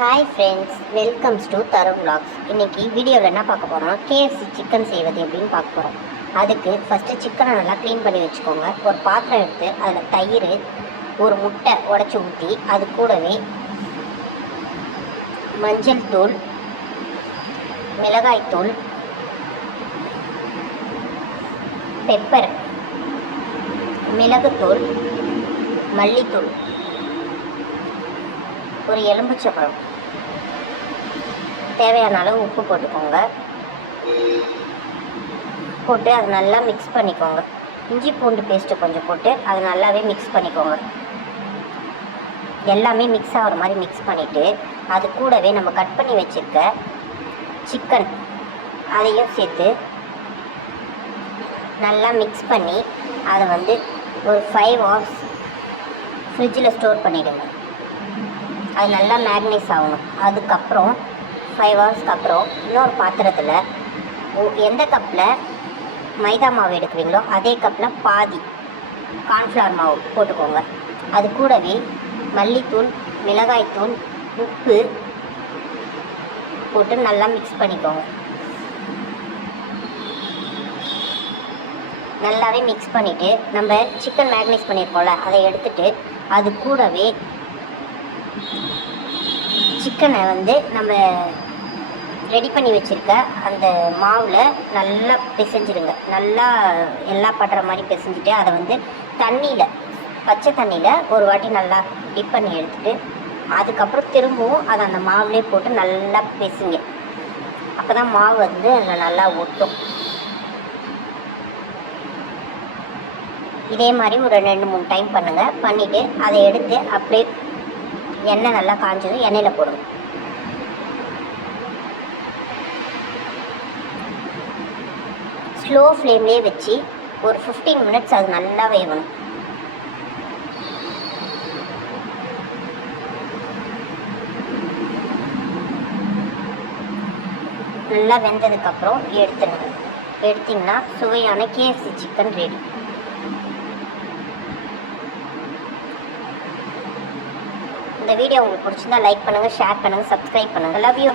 Hi friends, welcomes to தரு vlogs. இன்றைக்கி வீடியோவில் என்ன பார்க்க போகிறோம்னா கேஎஃப்சி சிக்கன் செய்வது எப்படின்னு பார்க்க போகிறோம். அதுக்கு ஃபஸ்ட்டு சிக்கனை நல்லா க்ளீன் பண்ணி வச்சுக்கோங்க. ஒரு பாத்திரம் எடுத்து அதில் தயிர், ஒரு முட்டை உடச்சி ஊற்றி, அது கூடவே மஞ்சள் தூள், மிளகாய்த்தூள், பெப்பர், மிளகுத்தூள், மல்லித்தூள், ஒரு எலும்புச்சம்பழம், தேவையான அளவு உப்பு போட்டுக்கோங்க. போட்டு அது நல்லா மிக்ஸ் பண்ணிக்கோங்க. இஞ்சி பூண்டு பேஸ்ட்டு கொஞ்சம் போட்டு அது நல்லாவே மிக்ஸ் பண்ணிக்கோங்க. எல்லாமே மிக்ஸ் ஆகிற மாதிரி மிக்ஸ் பண்ணிவிட்டு அது கூடவே நம்ம கட் பண்ணி வச்சுருக்க சிக்கன் அதையும் சேர்த்து நல்லா மிக்ஸ் பண்ணி அதை ஒரு 5 hours ஃப்ரிட்ஜில் ஸ்டோர் பண்ணிவிடுங்க. அது நல்லா மேக்னைஸ் ஆகணும். அதுக்கப்புறம் 5 hours அப்புறம் இன்னொரு பாத்திரத்தில் எந்த கப்பில் மைதா மாவு எடுக்கிறீங்களோ அதே கப்பில் பாதி கார்ன்ஃப்ளவர் மாவு போட்டுக்கோங்க. அது கூடவே மல்லித்தூள், மிளகாய்த்தூள், உப்பு போட்டு நல்லா மிக்ஸ் பண்ணிக்கோங்க. நல்லாவே மிக்ஸ் பண்ணிவிட்டு நம்ம சிக்கன் மேக்னைஸ் பண்ணியிருக்கோம்ல அதை எடுத்துகிட்டு அது கூடவே சிக்கனை நம்ம ரெடி பண்ணி வச்சுருக்க அந்த மாவில் நல்லா பிசைஞ்சிடுங்க. நல்லா எல்லாம் படுற மாதிரி பிசைஞ்சிட்டு அதை தண்ணியில், பச்சை தண்ணியில் ஒரு வாட்டி நல்லா டிப் பண்ணி எடுத்துகிட்டு அதுக்கப்புறம் திரும்பவும் அதை அந்த மாவுலேயே போட்டு நல்லா பிசைங்க. அப்போ தான் மாவு அதில் நல்லா ஒட்டும். இதே மாதிரி ஒரு 2-3 டைம் பண்ணுங்கள். பண்ணிவிட்டு அதை எடுத்து அப்படியே எண்ணெய் நல்லா காஞ்சதும் எண்ணெயில் போடுங்க. ஸ்லோ ஃப்ளேம்லேயே வச்சு ஒரு 15 minutes அது நல்லா வேகணும். நல்லா வெந்ததுக்கப்புறம் எடுத்திங்கன்னா சுவையான கேஎஃப்சி சிக்கன் ரெடி. இந்த வீடியோ உங்களுக்கு பிடிச்சிருந்தா லைக் பண்ணுங்கள், ஷேர் பண்ணுங்கள், சப்ஸ்கிரைப் பண்ணுங்கள். Love you.